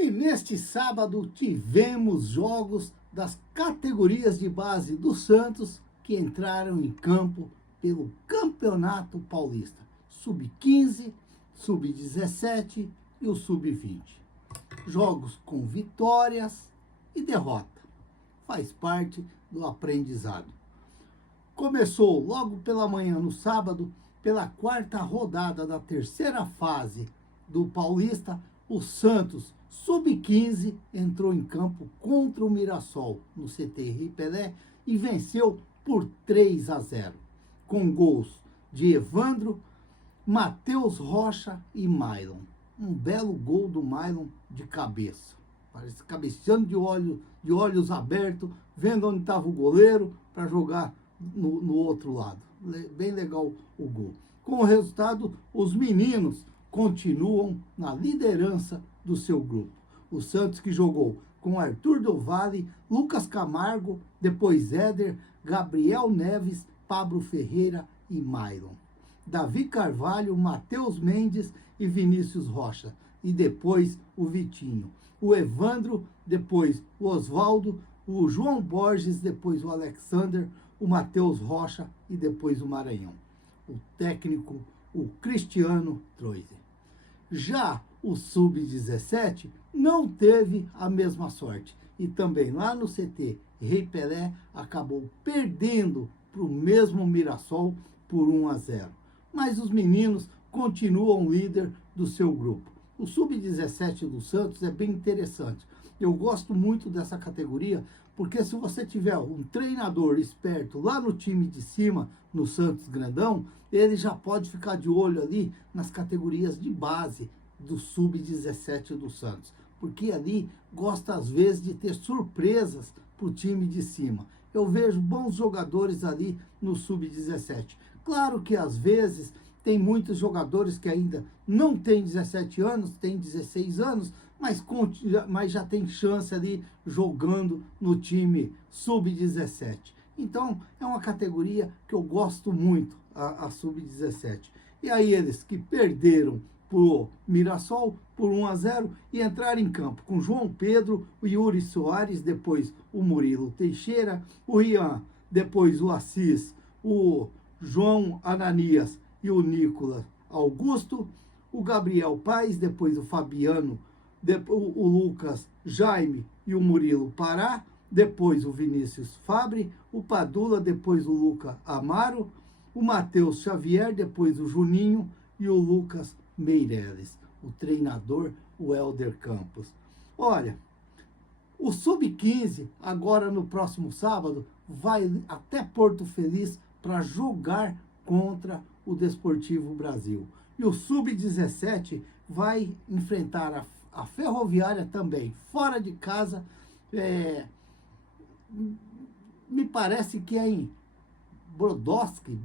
E neste sábado tivemos jogos das categorias de base do Santos que entraram em campo pelo Campeonato Paulista. Sub-15, Sub-17 e o Sub-20. Jogos com vitórias e derrota. Faz parte do aprendizado. Começou logo pela manhã no sábado, pela quarta rodada da terceira fase do Paulista, o Santos Sub-15 entrou em campo contra o Mirassol no CT Rei Pelé e venceu por 3-0, com gols de Evandro, Matheus Rocha e Mailon. Um belo gol do Mailon de cabeça, parece cabeceando de olhos abertos, vendo onde estava o goleiro para jogar no outro lado. Bem legal o gol. Com o resultado, os meninos continuam na liderança do seu grupo. O Santos, que jogou com Arthur do Vale, Lucas Camargo, depois Éder, Gabriel Neves, Pablo Ferreira e Mailon. Davi Carvalho, Matheus Mendes e Vinícius Rocha. E depois o Vitinho. O Evandro, depois o Oswaldo, o João Borges, depois o Alexander, o Matheus Rocha e depois o Maranhão. O técnico, o Cristiano Troise. Já o Sub-17 não teve a mesma sorte. E também lá no CT Rei Pelé acabou perdendo para o mesmo Mirassol por 1-0. Mas os meninos continuam líder do seu grupo. O Sub-17 do Santos é bem interessante. Eu gosto muito dessa categoria, porque se você tiver um treinador esperto lá no time de cima, no Santos Grandão, ele já pode ficar de olho ali nas categorias de base do Sub-17 do Santos. Porque ali gosta às vezes de ter surpresas para o time de cima. Eu vejo bons jogadores ali no Sub-17. Claro que às vezes tem muitos jogadores que ainda não têm 17 anos, têm 16 anos, mas já tem chance ali jogando no time Sub-17. Então, é uma categoria que eu gosto muito, a Sub-17. E aí eles que perderam pro Mirassol por 1-0 e entraram em campo com João Pedro, o Yuri Soares, depois o Murilo Teixeira, o Ian, depois o Assis, o João Ananias e o Nicolas Augusto, o Gabriel Paes, depois o Fabiano, o Lucas Jaime e o Murilo Pará, depois o Vinícius Fabre, o Padula, depois o Lucas Amaro, o Matheus Xavier, depois o Juninho e o Lucas Meireles, o treinador, o Helder Campos. Olha, o Sub-15, agora no próximo sábado, vai até Porto Feliz para jogar contra o Desportivo Brasil. E o Sub-17 vai enfrentar a Ferroviária também, fora de casa. Me parece que é em Brodowski,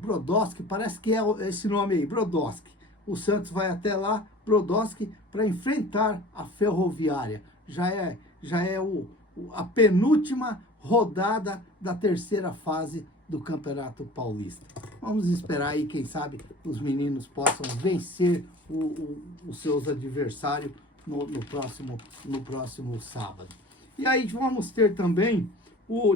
parece que é esse nome aí, Brodowski. O Santos vai até lá, Brodowski, para enfrentar a Ferroviária. Já é a penúltima rodada da terceira fase do Campeonato Paulista. Vamos esperar aí, quem sabe os meninos possam vencer os seus adversários no próximo sábado. E aí vamos ter também,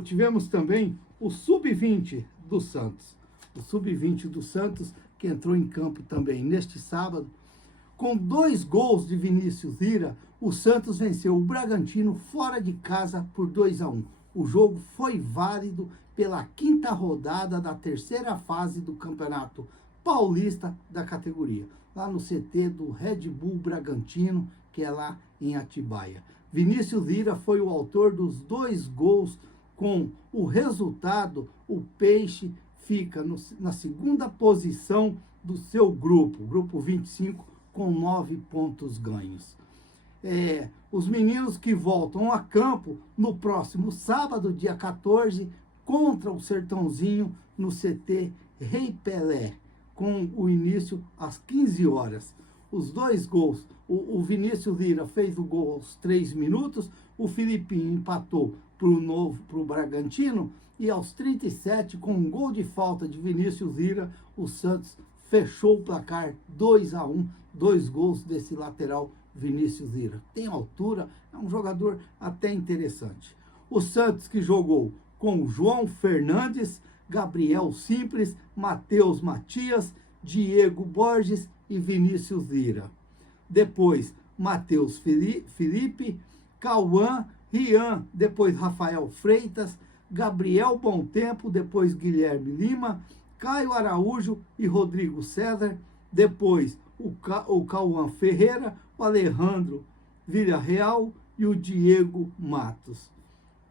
tivemos também o Sub-20 do Santos. O Sub-20 do Santos, que entrou em campo também neste sábado. Com 2 gols de Vinícius Lira, o Santos venceu o Bragantino fora de casa por 2-1. O jogo foi válido pela quinta rodada da terceira fase do Campeonato Paulista da categoria, lá no CT do Red Bull Bragantino, que é lá em Atibaia. Vinícius Lira foi o autor dos 2 gols. Com o resultado, o Peixe fica na segunda posição do seu grupo 25, com 9 pontos ganhos. Os meninos que voltam a campo no próximo sábado, dia 14, contra o Sertãozinho, no CT Rei Pelé, com o início às 15 horas. Os 2 gols, o Vinícius Lira fez o gol aos 3 minutos, o Filipinho empatou para o Bragantino, e aos 37, com um gol de falta de Vinícius Lira, o Santos fechou o placar 2-1, 2 gols desse lateral Vinícius Lira. Tem altura, é um jogador até interessante. O Santos que jogou com João Fernandes, Gabriel Simples, Matheus Matias, Diego Borges e Vinícius Lira. Depois, Matheus Felipe, Cauã, Rian, depois Rafael Freitas, Gabriel Bontempo, depois Guilherme Lima, Caio Araújo e Rodrigo César, depois o Cauã Ferreira, o Alejandro Villarreal e o Diego Matos.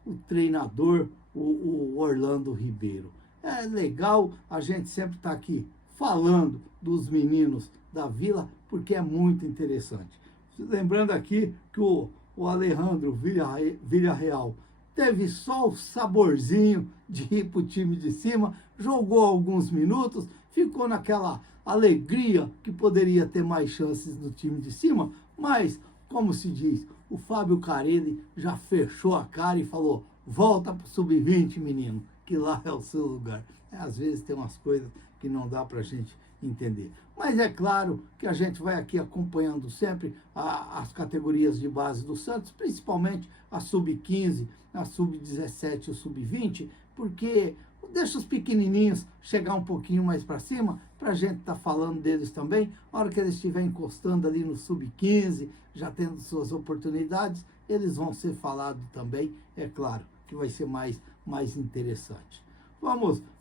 O treinador, o Orlando Ribeiro. É legal a gente sempre estar aqui falando dos meninos da Vila, porque é muito interessante. Lembrando aqui que o Alejandro Villarreal teve só o saborzinho de ir para o time de cima, jogou alguns minutos, ficou naquela alegria que poderia ter mais chances no time de cima, mas, como se diz, o Fábio Carelli já fechou a cara e falou: volta para o sub-20, menino, que lá é o seu lugar. Às vezes tem umas coisas que não dá para a gente entender. Mas é claro que a gente vai aqui acompanhando sempre as categorias de base do Santos, principalmente a sub-15, a sub-17 e o sub-20, porque deixa os pequenininhos chegar um pouquinho mais para cima, para a gente estar falando deles também. A hora que eles estiverem encostando ali no sub-15, já tendo suas oportunidades, eles vão ser falados também, é claro, que vai ser mais interessante.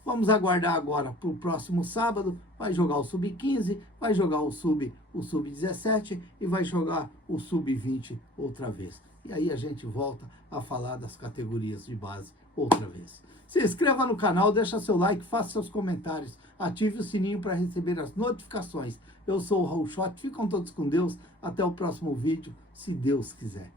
Vamos aguardar agora para o próximo sábado. Vai jogar o sub-15, vai jogar o sub-17 e vai jogar o sub-20 outra vez. E aí a gente volta a falar das categorias de base outra vez. Se inscreva no canal, deixa seu like, faça seus comentários, ative o sininho para receber as notificações. Eu sou o Raul Schott, ficam todos com Deus, até o próximo vídeo, se Deus quiser.